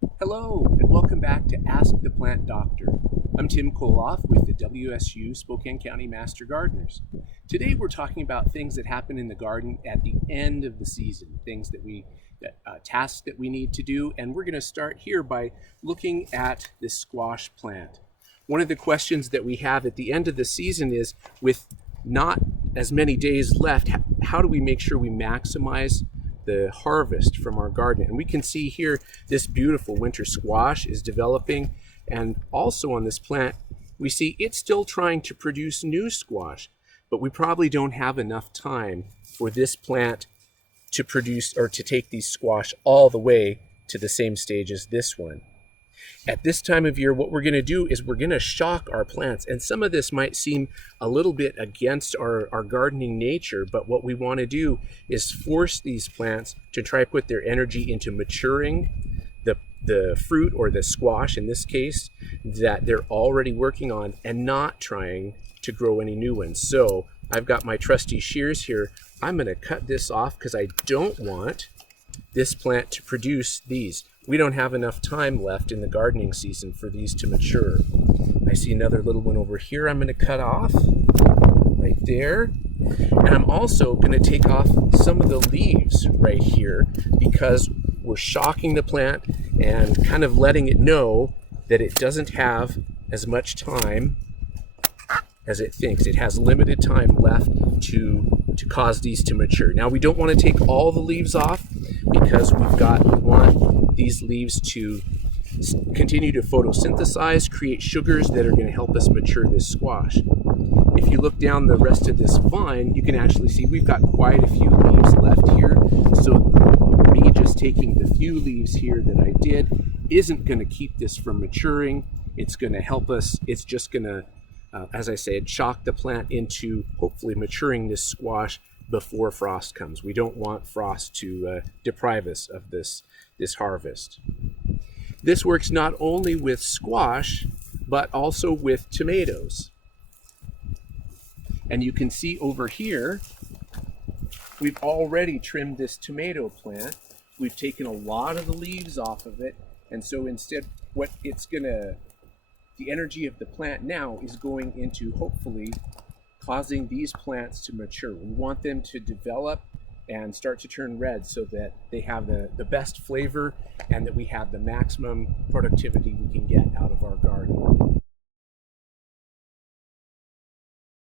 Hello, and welcome back to Ask the Plant Doctor. I'm Tim Koloff with the WSU Spokane County Master Gardeners. Today we're talking about things that happen in the garden at the end of the season, tasks that we need to do, and we're going to start here by looking at this squash plant. One of the questions that we have at the end of the season is, with not as many days left, how do we make sure we maximize the harvest from our garden? And we can see here this beautiful winter squash is developing, and also on this plant we see it's still trying to produce new squash, but we probably don't have enough time for this plant to produce or to take these squash all the way to the same stage as this one. At this time of year, what we're going to do is we're going to shock our plants. And some of this might seem a little bit against our gardening nature, but what we want to do is force these plants to try to put their energy into maturing the fruit, or the squash in this case, that they're already working on, and not trying to grow any new ones. So I've got my trusty shears here. I'm going to cut this off because I don't want this plant to produce these. We don't have enough time left in the gardening season for these to mature. I see another little one over here I'm going to cut off right there. And I'm also going to take off some of the leaves right here, because we're shocking the plant and kind of letting it know that it doesn't have as much time as it thinks. It has limited time left to cause these to mature. Now, we don't want to take all the leaves off, because we want these leaves to continue to photosynthesize, create sugars that are going to help us mature this squash. If you look down the rest of this vine, you can actually see we've got quite a few leaves left here. So me just taking the few leaves here that I did isn't going to keep this from maturing. It's going to help us. It's just going to, as I said, shock the plant into hopefully maturing this squash before frost comes. We don't want frost to deprive us of this harvest. This works not only with squash, but also with tomatoes. And you can see over here, we've already trimmed this tomato plant. We've taken a lot of the leaves off of it. And so instead, the energy of the plant now is going into hopefully causing these plants to mature. We want them to develop and start to turn red, so that they have the best flavor and that we have the maximum productivity we can get out of our garden.